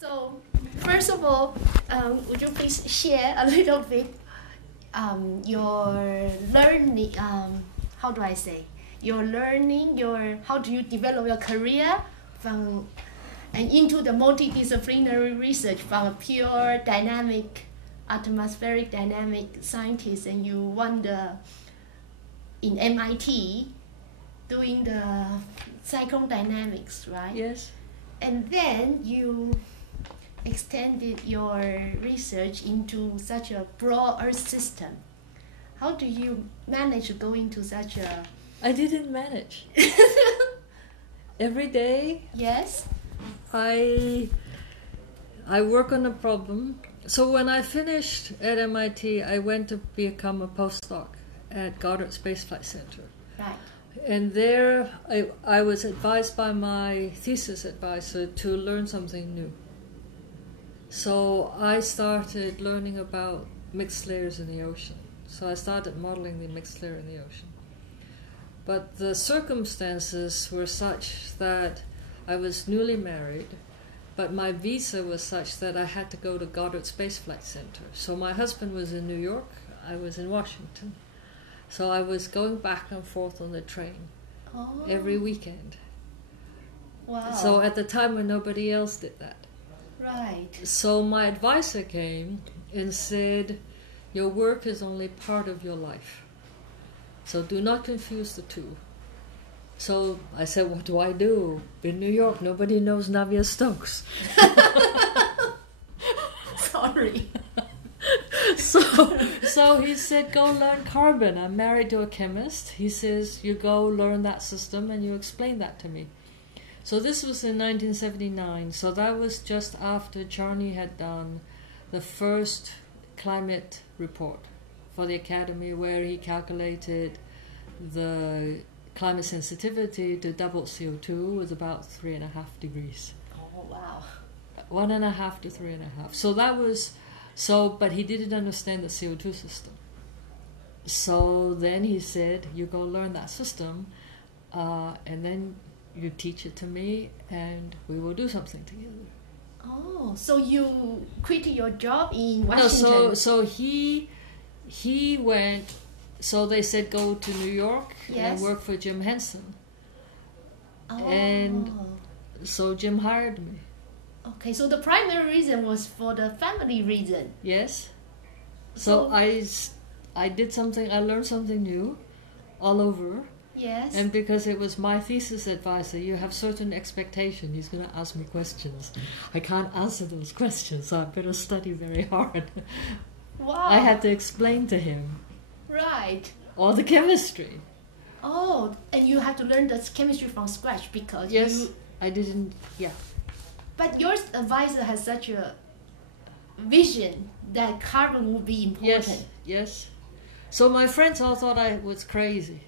So, first of all, would you please share a little bit your learning, how do I say, your learning, how do you develop your career from and into the multidisciplinary research from a pure dynamic, atmospheric dynamic scientist, and you won in MIT doing the cyclone dynamics, right? Yes. And then you extended your research into such a broad Earth system. How do you manage to go into such a... I didn't manage. Every day, Yes? I work on a problem. So when I finished at MIT, I went to become a postdoc at Goddard Space Flight Center. Right. And there I was advised by my thesis advisor to learn something new. So I started learning about mixed layers in the ocean. So I started modeling the mixed layer in the ocean. But the circumstances were such that I was newly married, but my visa was such that I had to go to Goddard Space Flight Center. So my husband was in New York, I was in Washington. So I was going back and forth on the train every weekend. Wow. So at the time when nobody else did that. Right. So my advisor came and said, your work is only part of your life. So do not confuse the two. So I said, what do I do? In New York, nobody knows Navia Stokes. Sorry. So he said, go learn carbon. I'm married to a chemist. He says, you go learn that system and you explain that to me. So this was in 1979. So that was just after Charney had done the first climate report for the Academy, where he calculated the climate sensitivity to double CO2 was about 3.5 degrees. Oh, wow. 1.5 to 3.5. So that was... but he didn't understand the CO2 system. So then he said, you go learn that system, and then you teach it to me, and we will do something together. Oh, so you quit your job in Washington? No, so he went, so they said go to New York and work for Jim Henson. Oh. And so Jim hired me. Okay, so the primary reason was for the family reason. Yes. So I did something, I learned something new all over. Yes. And because it was my thesis advisor, you have certain expectation. He's going to ask me questions. I can't answer those questions, so I better study very hard. Wow. I had to explain to him. Right. All the chemistry. Oh, and you have to learn the chemistry from scratch because I didn't, But your advisor has such a vision that carbon would be important. Yes. So my friends all thought I was crazy.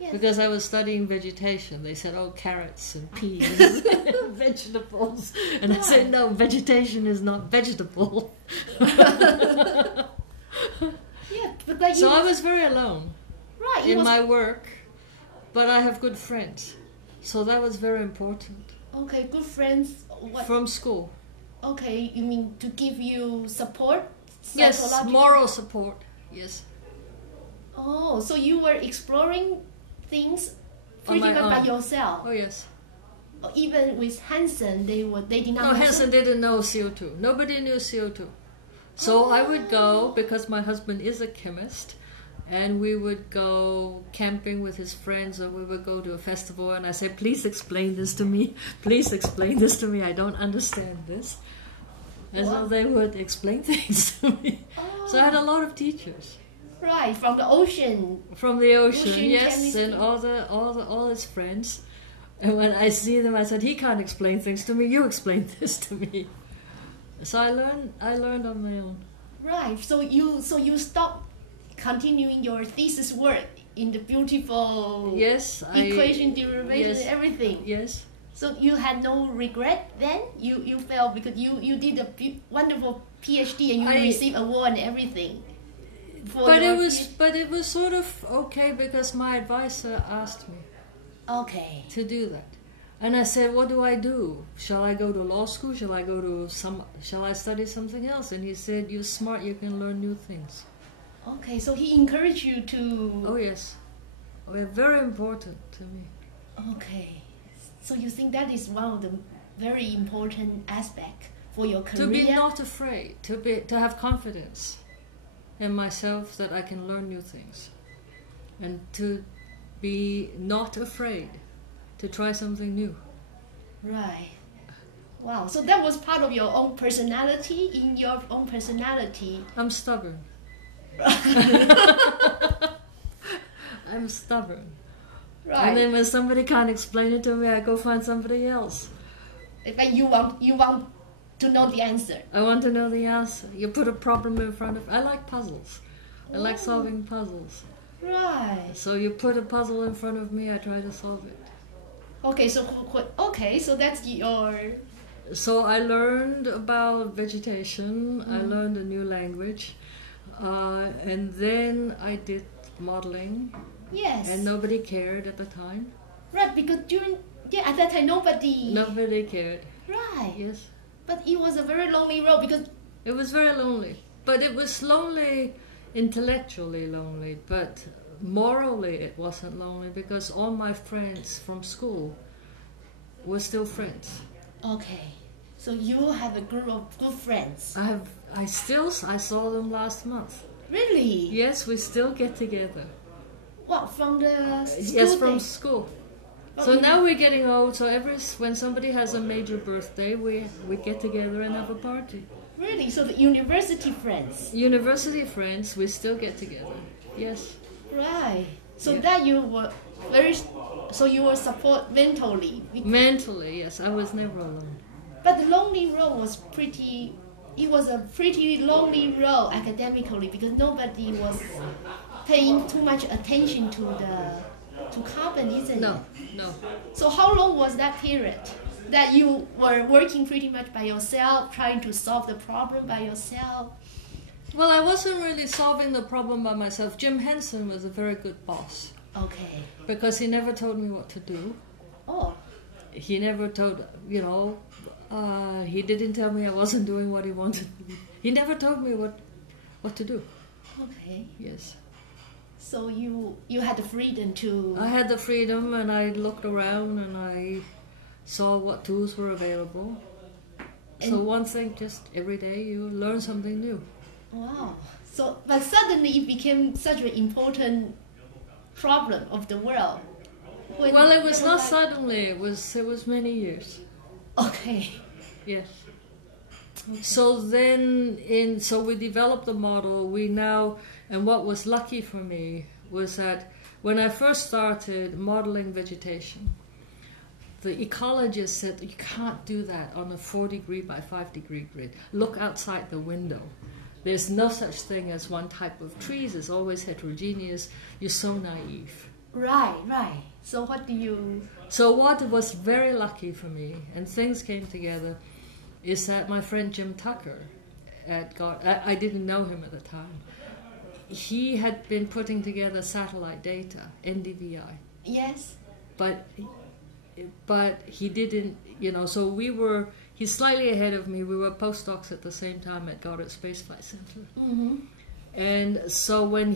Yes. Because I was studying vegetation. They said, oh, carrots and peas, vegetables. And I said, no, vegetation is not vegetable. So I was very alone in my work, but I have good friends. So that was very important. Okay, good friends. What? From school. Okay, you mean to give you support? Yes, moral support, yes. Oh, so you were exploring things pretty much by yourself? Oh, yes. Even with Hansen, they did not know. No, Hansen didn't know CO2. Nobody knew CO2. So I would go, because my husband is a chemist, and we would go camping with his friends, or we would go to a festival, and I said, please explain this to me. Please explain this to me. I don't understand this. And so they would explain things to me. Oh. So I had a lot of teachers. Right, from the ocean. From the ocean, yes, chemistry. And all his friends. And when I see them, I said, he can't explain things to me. You explain this to me. So I learned on my own. Right. So you stopped continuing your thesis work in the beautiful equation derivation and everything. Yes. So you had no regret then? You felt because you did a wonderful PhD and you received award and everything. But it was sort of okay because my advisor asked me to do that. And I said, what do I do? Shall I go to law school? Shall I study something else? And he said, you're smart, you can learn new things. Okay, so he encouraged you to... Oh, yes. Very important to me. Okay. So you think that is one of the very important aspects for your career? To be not afraid, to have confidence in myself that I can learn new things. And to be not afraid to try something new. Right. Wow. So that was part of your own personality, in your own personality. I'm stubborn. I'm stubborn. Right. And then when somebody can't explain it to me, I go find somebody else. But you want to know the answer. I want to know the answer. You put a problem in front of... I like puzzles. I like solving puzzles. Right. So you put a puzzle in front of me, I try to solve it. Okay, so that's your... So I learned about vegetation. I learned a new language. And then I did modeling. Yes. And nobody cared at the time. Right, because at that time nobody cared. Right. Yes. But it was a very lonely road because... It was very lonely. But it was lonely, intellectually lonely. But morally it wasn't lonely because all my friends from school were still friends. Okay. So you have a group of good friends. I saw them last month. Really? Yes, we still get together. What, from the school? Yes, from school. So now we're getting old, so when somebody has a major birthday, we get together and have a party. Really? So the university friends? University friends, we still get together. Yes. Right. So yeah. that you were you were support mentally? Mentally, yes. I was never alone. But the lonely road was it was a pretty lonely road academically because nobody was paying too much attention to carbon, isn't it? No. So how long was that period that you were working pretty much by yourself, trying to solve the problem by yourself? Well, I wasn't really solving the problem by myself. Jim Henson was a very good boss. Okay. Because he never told me what to do. Oh. He never told, he didn't tell me I wasn't doing what he wanted to do. He never told me what to do. Okay. Yes. So you had the freedom to... I had the freedom and I looked around and I saw what tools were available. And so one thing, just every day you learn something new. Wow. So, but suddenly it became such an important problem of the world. Well, it was not suddenly, it was many years. Okay. Yes. Okay. So then, so we developed the model. And what was lucky for me was that when I first started modeling vegetation, the ecologist said, you can't do that on a 4-degree by 5-degree grid. Look outside the window. There's no such thing as one type of trees. It's always heterogeneous. You're so naive. Right. So what was very lucky for me, and things came together, is that my friend Jim Tucker, I didn't know him at the time, he had been putting together satellite data, NDVI. Yes. But he didn't, so he's slightly ahead of me. We were postdocs at the same time at Goddard Space Flight Center. Mm-hmm. And so when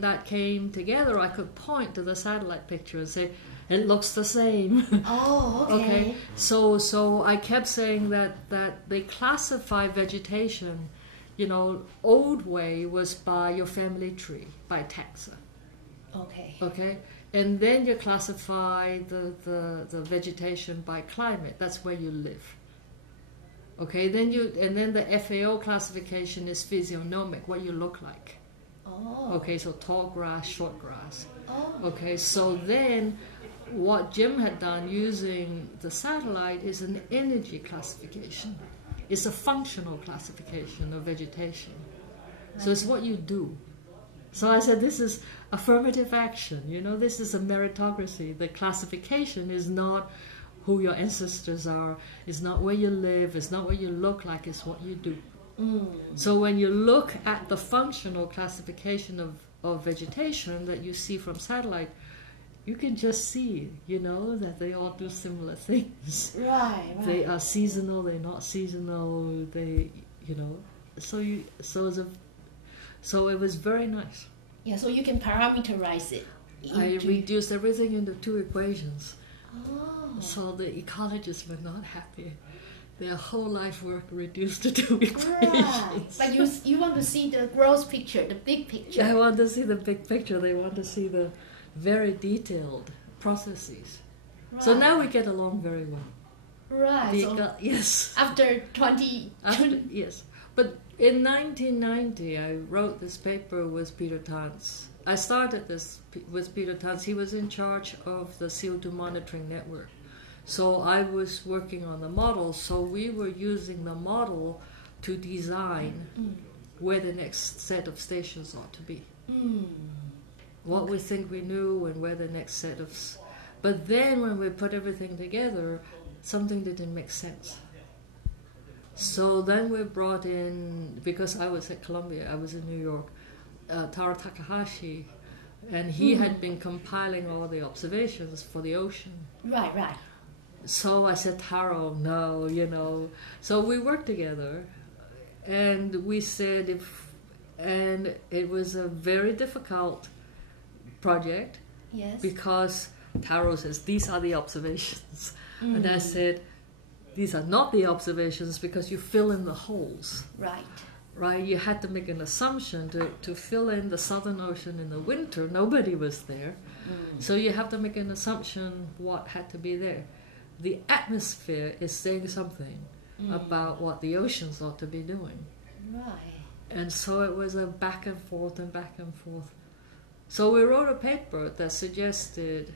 that came together, I could point to the satellite picture and say, it looks the same. Oh, okay. So I kept saying that they classify vegetation, old way was by your family tree, by taxa. Okay. And then you classify the vegetation by climate. That's where you live. Okay. Then the FAO classification is physiognomic, what you look like. Oh. Okay. So tall grass, short grass. Oh. Okay. So then, what Jim had done using the satellite is an energy classification. It's a functional classification of vegetation. Right. So it's what you do. So I said, this is affirmative action. This is a meritocracy. The classification is not who your ancestors are. It's not where you live. It's not what you look like. It's what you do. Mm. So when you look at the functional classification of vegetation that you see from satellite, you can just see, that they all do similar things. Right. They are seasonal, they're not seasonal, so it was very nice. Yeah, so you can parameterize it. I reduced everything into 2 equations. Oh. So the ecologists were not happy. Their whole life work reduced to 2 equations. Right. But you want to see the gross picture, the big picture. I want to see the big picture. They want to see the very detailed processes. Right. So now we get along very well. Right. Yes. After 20... Yes. But in 1990, I wrote this paper with Peter Tans. I started this with Peter Tans. He was in charge of the CO2 monitoring network. So I was working on the model. So we were using the model to design where the next set of stations ought to be. What we think we knew and where the next set of... But then when we put everything together, something didn't make sense. So then we brought in, because I was at Columbia, I was in New York, Taro Takahashi, and he had been compiling all the observations for the ocean. Right. So I said, Taro, no, So we worked together, and we said, and it was a very difficult project. Yes. Because Taro says, these are the observations. And I said, these are not the observations because you fill in the holes. Right? You had to make an assumption to fill in the Southern Ocean in the winter. Nobody was there. So you have to make an assumption what had to be there. The atmosphere is saying something about what the oceans ought to be doing. Right. And so it was a back and forth and back and forth. So we wrote a paper that suggested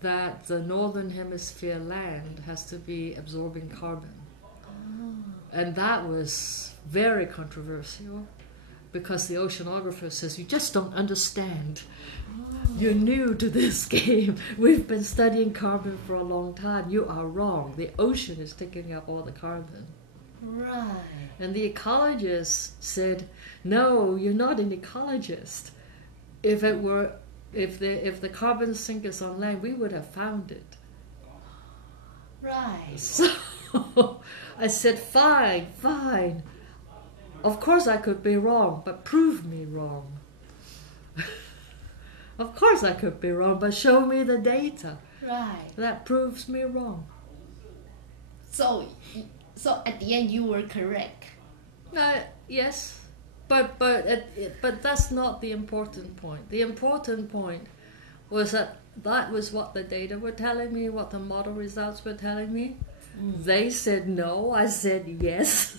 that the northern hemisphere land has to be absorbing carbon. And that was very controversial because the oceanographer says, you just don't understand. You're new to this game. We've been studying carbon for a long time. You are wrong. The ocean is taking up all the carbon. Right. And the ecologist said, no, you're not an ecologist. If the carbon sink is on land, we would have found it. Right. So I said, fine. Of course I could be wrong, but prove me wrong. Of course I could be wrong, but show me the data. Right. That proves me wrong. So at the end you were correct. Yes. But that's not the important point. The important point was that was what the data were telling me, what the model results were telling me. They said no, I said yes,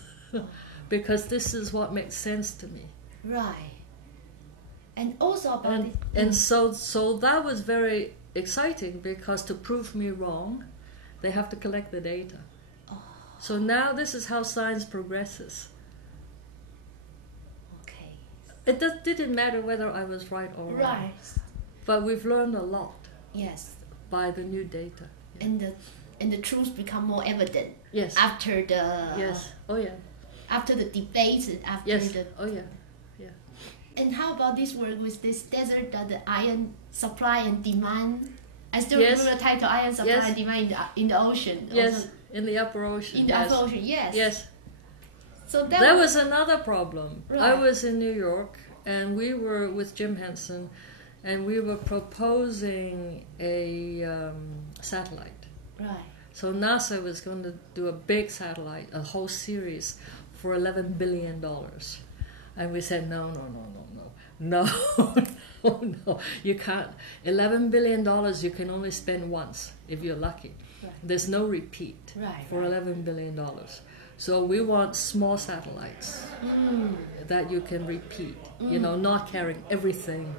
because this is what makes sense to me. Right. And also about and so that was very exciting because to prove me wrong, they have to collect the data. So now this is how science progresses. It didn't matter whether I was right or wrong. Right. But we've learned a lot. Yes. By the new data. And the truth become more evident. Yes. After the. Yes. Oh yeah. After the debates, after the. Oh yeah. Yeah. And how about this work with this desert, the iron supply and demand? I still remember the title, iron supply and demand in the ocean. Yes. Also, in the upper ocean. In the upper ocean. Yes. Yes. So that was another problem. Right. I was in New York, and we were with Jim Henson, and we were proposing a satellite. Right. So NASA was going to do a big satellite, a whole series, for $11 billion. And we said, no. You can't. $11 billion you can only spend once, if you're lucky. Right. There's no repeat for $11 billion. So we want small satellites that you can repeat, not carrying everything,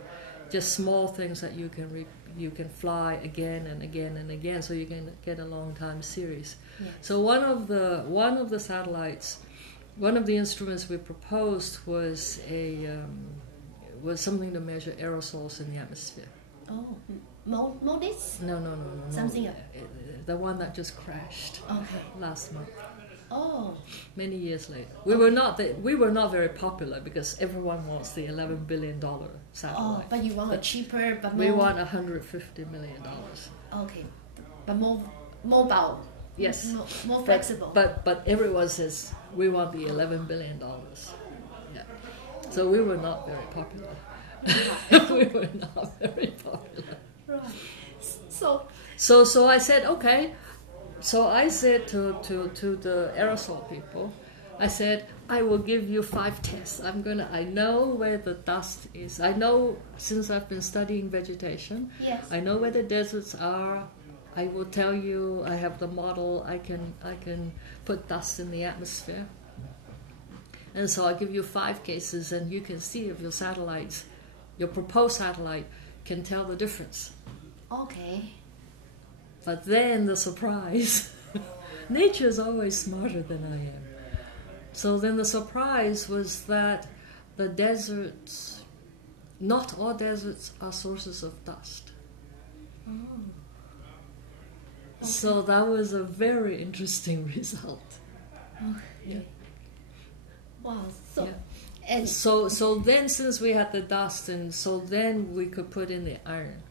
just small things that you can fly again and again and again, so you can get a long time series. Yes. So one of the satellites, one of the instruments we proposed was was something to measure aerosols in the atmosphere. Oh, MODIS? No. Something else. The one that just crashed Okay. last month. Oh. Many years later. We were not very popular because everyone wants the $11 billion satellite. Oh, but you want a cheaper, but more... We want $150 million. Okay, but more mobile. Yes. More flexible. But everyone says we want the $11 billion. Yeah. So we were not very popular. We were not very popular. Right. So I said, okay. So I said to the aerosol people, I said, I will give you 5 tests. I know where the dust is. I know, since I've been studying vegetation, yes. I know where the deserts are. I will tell you, I have the model, I can put dust in the atmosphere. And so I'll give you 5 cases and you can see if your proposed satellite can tell the difference. Okay. But then the surprise, nature is always smarter than I am. So then the surprise was that the deserts, not all deserts are sources of dust. Oh. Okay. So that was a very interesting result. Okay. Yeah. Wow. So, yeah. And so then, since we had the dust, and so then we could put in the iron.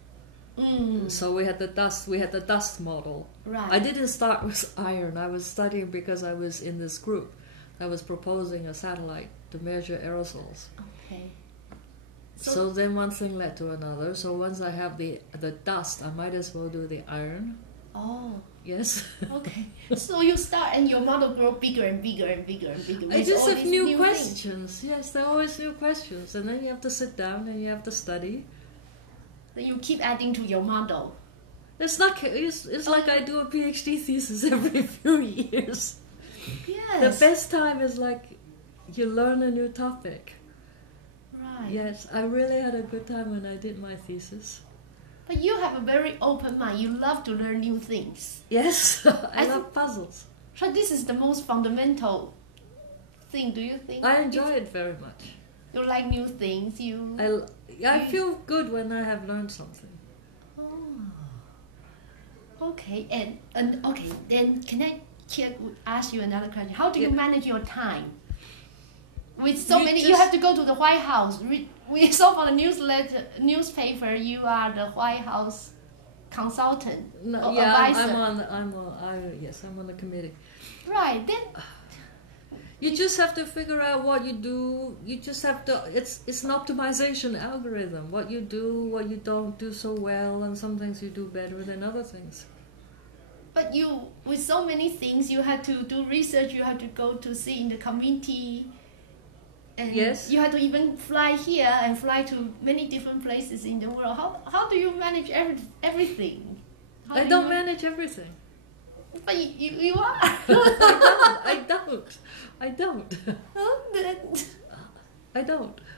So we had the dust model. Right. I didn't start with iron. I was studying because I was in this group that was proposing a satellite to measure aerosols. Okay. So then one thing led to another. So once I have the dust, I might as well do the iron. Oh. Yes. Okay. So you start and your model grow bigger and bigger and bigger and bigger. I just have new questions. Yes, there are always new questions. And then you have to sit down and you have to study. Then you keep adding to your model. It's like I do a PhD thesis every few years. Yes. The best time is like you learn a new topic. Right. Yes, I really had a good time when I did my thesis. But you have a very open mind. You love to learn new things. Yes, I love puzzles. So this is the most fundamental thing, do you think? I enjoy it very much. You like new things. I feel good when I have learned something. Oh. Okay, and okay, then can I ask you another question? How do you manage your time? With so many, you have to go to the White House. We saw from the newspaper, you are the White House consultant or advisor. I'm on the committee. Right, then you just have to figure out what you do. You just have to. It's an optimization algorithm. What you do, what you don't do so well, and some things you do better than other things. But with so many things, you have to do research. You have to go to see in the community. And yes. You have to even fly here and fly to many different places in the world. How do you manage everything? I don't manage everything. But you are. I don't. I don't.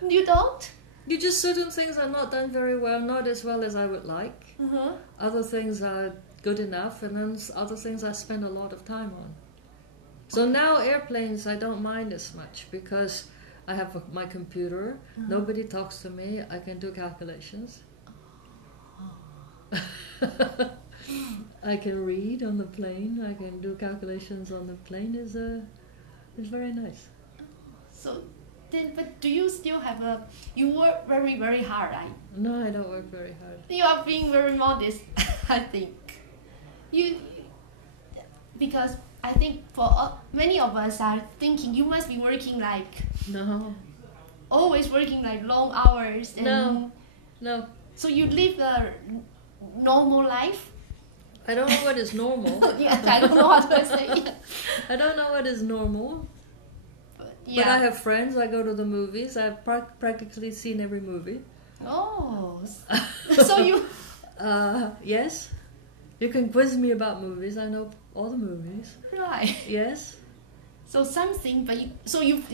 You don't? You just certain things are not done very well, not as well as I would like. Other things are good enough, and then other things I spend a lot of time on. So now airplanes I don't mind as much because I have my computer, nobody talks to me, I can do calculations. I can read on the plane, I can do calculations on the plane, is very nice. So then, but do you still have you work very, very hard, right? No, I don't work very hard. You are being very modest, I think. Because I think for many of us are thinking you must be working like... No. Always working like long hours. And No. So you live a normal life? I don't know what is normal. Yes, I don't know what to say. I don't know what is normal. But I have friends, I go to the movies, I've practically seen every movie. Oh. So you... Yes. You can quiz me about movies, I know all the movies. Right. Yes. So something, but you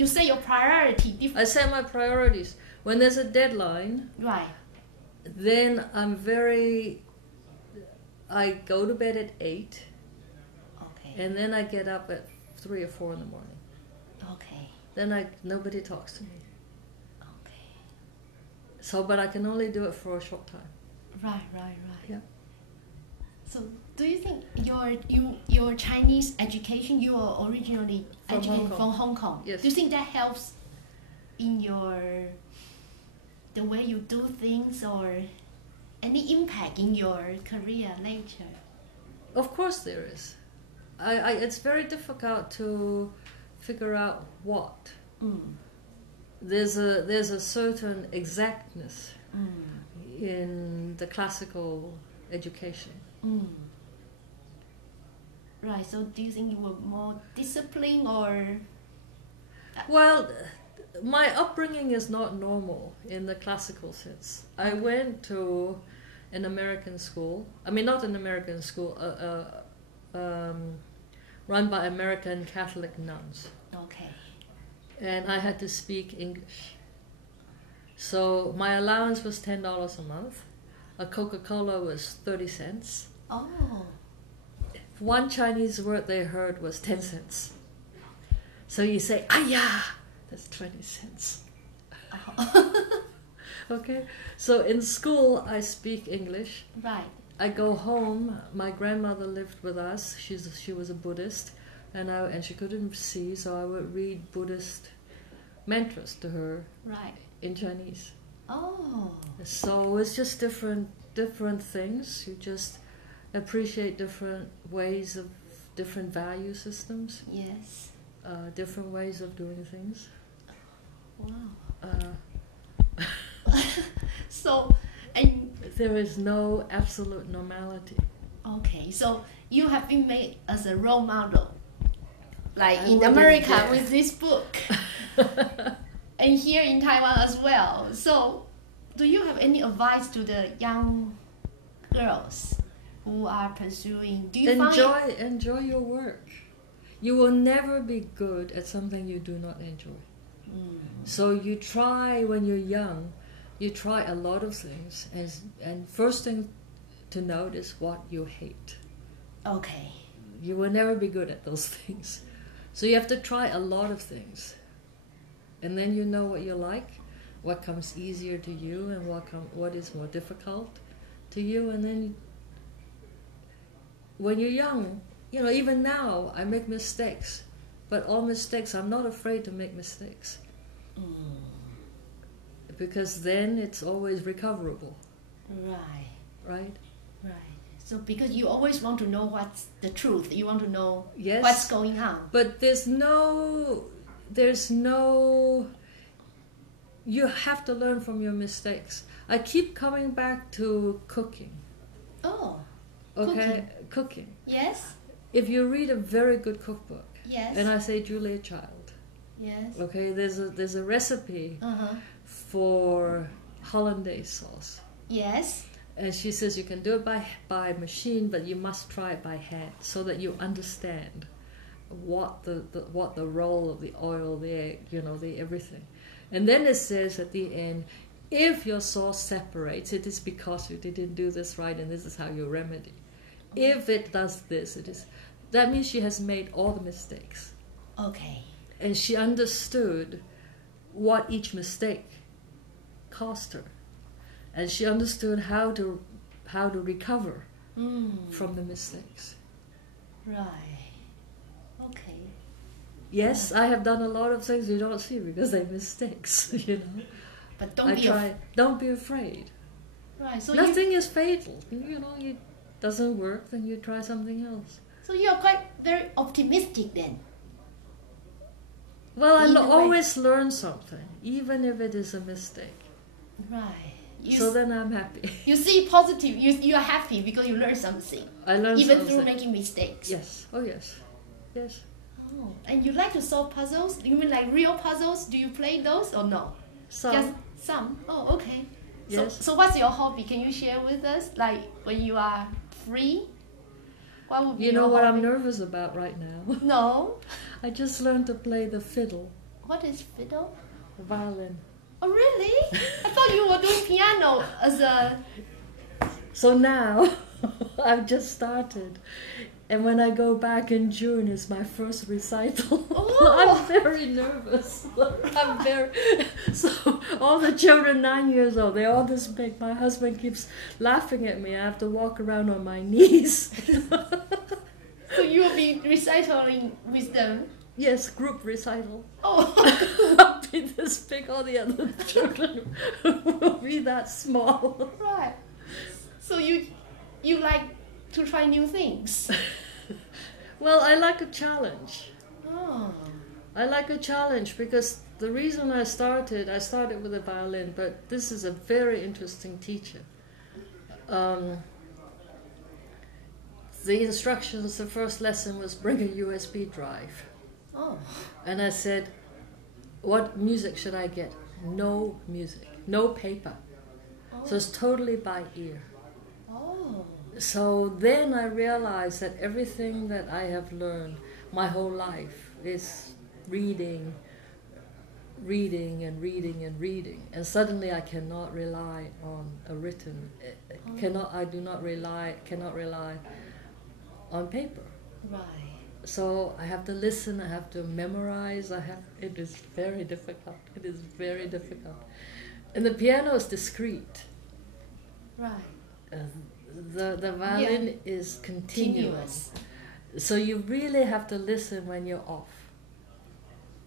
say your priority. I set my priorities. When there's a deadline, right, then I go to bed at 8. Okay. And then I get up at 3 or 4 in the morning. Okay. Then nobody talks to me. Okay. So, but I can only do it for a short time. Right. Yeah. So, do you think your Chinese education, you are originally From educated Hong Kong. from Hong Kong? Yes. Do you think that helps in the way you do things, or any impact in your career later? Of course there is. It's very difficult to figure out what. There's a certain exactness in the classical education. Right. So, do you think you were more disciplined, or? Well, my upbringing is not normal in the classical sense. I went to an American school. I mean, not an American school, run by American Catholic nuns. Okay. And I had to speak English. So my allowance was $10 a month. A Coca-Cola was 30 cents. Oh. One Chinese word they heard was 10 cents. So you say, "Aya," that's 20 cents. Okay? So in school, I speak English. Right. I go home. My grandmother lived with us. She was a Buddhist, and she couldn't see, so I would read Buddhist mantras to her Right. in Chinese. Oh. So it's just different things. You just appreciate different ways of different value systems. Yes. Different ways of doing things. Wow. So, and there is no absolute normality. okay, so you have been made as a role model, like I in wouldn't America dare. with this book, and here in Taiwan as well. So, do you have any advice to the young girls who are pursuing? Do you find Enjoy your work. You will never be good at something you do not enjoy. So you try when you're young. You try a lot of things, and first thing to note is what you hate. Okay. You will never be good at those things. So you have to try a lot of things. And then you know what you like, what comes easier to you, and what is more difficult to you. And then when you're young, even now I make mistakes. But all mistakes, I'm not afraid to make mistakes. Because then it's always recoverable. Right. Right? Right. So because you always want to know what's the truth, you want to know Yes. what's going on. But there's no, you have to learn from your mistakes. I keep coming back to cooking. Oh. Okay? Cooking. Yes. If you read a very good cookbook, Yes. and I say Julia Child, Yes. okay, there's a recipe Uh-huh. for hollandaise sauce. Yes. And she says you can do it by machine, but you must try it by hand so that you understand what the role of the oil, the egg, the everything. And then it says at the end, if your sauce separates, it is because you didn't do this right, and this is how you remedy. If it does this, that means she has made all the mistakes. Okay. And she understood what each mistake cost her. And she understood how to recover from the mistakes. Right. Okay. Yes, I have done a lot of things you don't see because they're mistakes, But don't be afraid. Right. So Nothing is fatal. It doesn't work, then you try something else. So you're quite very optimistic then. Well, I Either way. always learn something, even if it is a mistake. Right. So then I'm happy. You see positive. You are happy because you learn something. I learn even something. through making mistakes. Yes. Oh, yes. Yes. Oh. And you like to solve puzzles? You mean like real puzzles? Do you play those or no? Some. Just some. Oh, okay. Yes. So what's your hobby? Can you share with us? Like when you are free? What would be You know your what hobby? I'm nervous about right now? No. I just learned to play the fiddle, What is fiddle? the violin. Oh, really? I thought you were doing piano as a... So now, I've just started. And when I go back in June, it's my first recital. Oh. I'm very nervous. So all the children 9 years old, they're all this big. My husband keeps laughing at me. I have to walk around on my knees. So you will be reciting with them? Yes, group recital. Oh. I'll be this big, all the other children will be that small. Right. So you like to try new things? Well, I like a challenge. Oh. I like a challenge because the reason I started with a violin, but this is a very interesting teacher. The instructions, the first lesson was bring a USB drive. Oh. And I said, what music should I get? No music, no paper. Oh. So it's totally by ear. Oh. So then I realized that everything that I have learned my whole life is reading. And suddenly I cannot rely on a written, cannot rely on paper. Right. So I have to listen, I have to memorize, it is very difficult. And the piano is discrete. Right. The violin is continuous. So you really have to listen when you're off.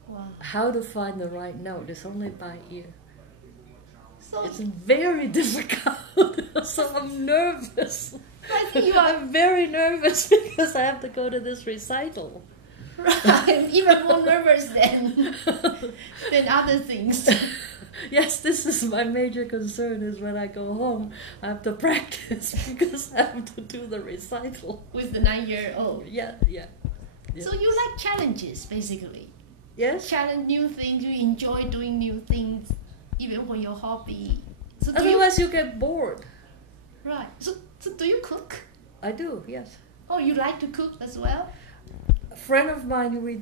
Wow. How to find the right note is only by ear. So It's very difficult. So I'm nervous. I think you are I'm very nervous because I have to go to this recital. right, even more nervous than other things. Yes, this is my major concern is when I go home, I have to practice because I have to do the recital. With the 9-year-old. Yeah. So you like challenges, basically. Yes? Challenge new things, you enjoy doing new things, even when your hobby. So Otherwise you get bored. Right. So do you cook? I do, yes. Oh, you like to cook as well? A friend of mine, we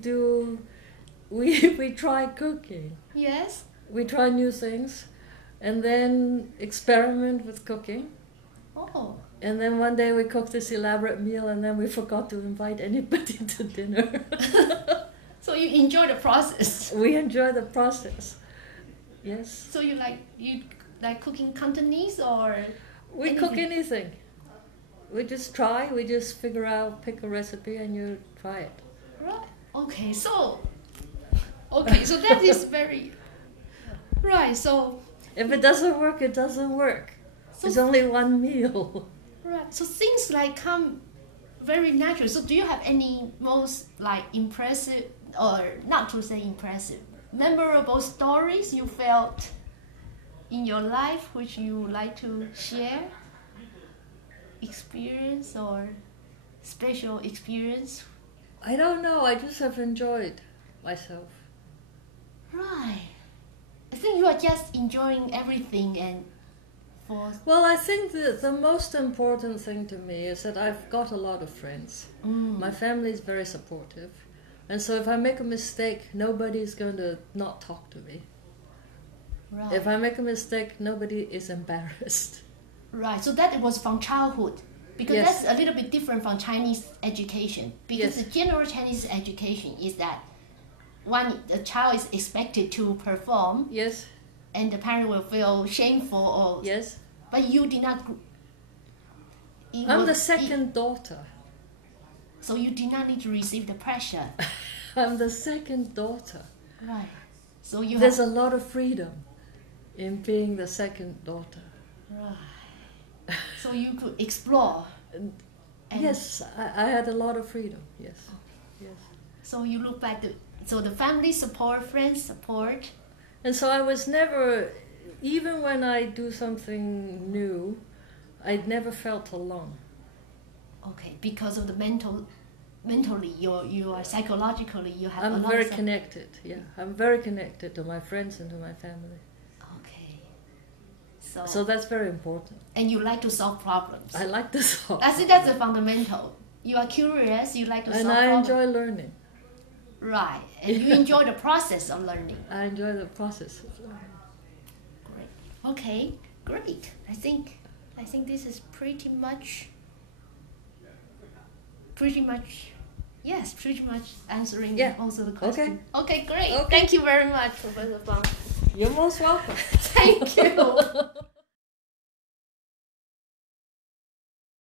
try cooking. Yes. We try new things and then experiment with cooking. Oh. And then one day we cooked this elaborate meal and then we forgot to invite anybody to dinner. So you enjoy the process? We enjoy the process. Yes. So you like cooking Cantonese or? We cook anything. We just try, we just pick a recipe and you try it. Right. Okay, so that is very... Right, so... If it doesn't work, it doesn't work. So, it's only one meal. Right, so things like come very natural. So do you have any most like impressive, or not to say impressive, memorable stories you felt in your life which you like to share? Experience or special experience? I don't know, I just have enjoyed myself. Right. I think you are just enjoying everything and Well, I think the most important thing to me is that I've got a lot of friends. My family is very supportive. And so if I make a mistake, nobody's going to not talk to me. Right. If I make a mistake, nobody is embarrassed. Right, so that was from childhood. Because Yes. that's a little bit different from Chinese education. Because Yes. the general Chinese education is that the child is expected to perform, Yes, and the parent will feel shameful. Or yes. But you did not. I'm the second daughter. So you did not need to receive the pressure. I'm the second daughter. Right. So There's a lot of freedom in being the second daughter. Right. So you could explore. And Yes, I had a lot of freedom. Yes, yes. So you look back, so the family support, friends support. And so I was never, even when I do something new, I'd never felt alone. Okay, because of the mentally, you are psychologically, you have a I'm lot very of connected, yeah. I'm very connected to my friends and to my family. Okay. So that's very important. And you like to solve problems. I like to solve. I think that's the fundamental. You are curious, you like to solve And problems. I enjoy learning. Right, and you enjoy the process of learning. I enjoy the process of learning. Great. Okay, great. I think this is pretty much pretty much answering also the question. Okay. Okay, great. Okay. Thank you very much, Professor Fung. You're most welcome. Thank you.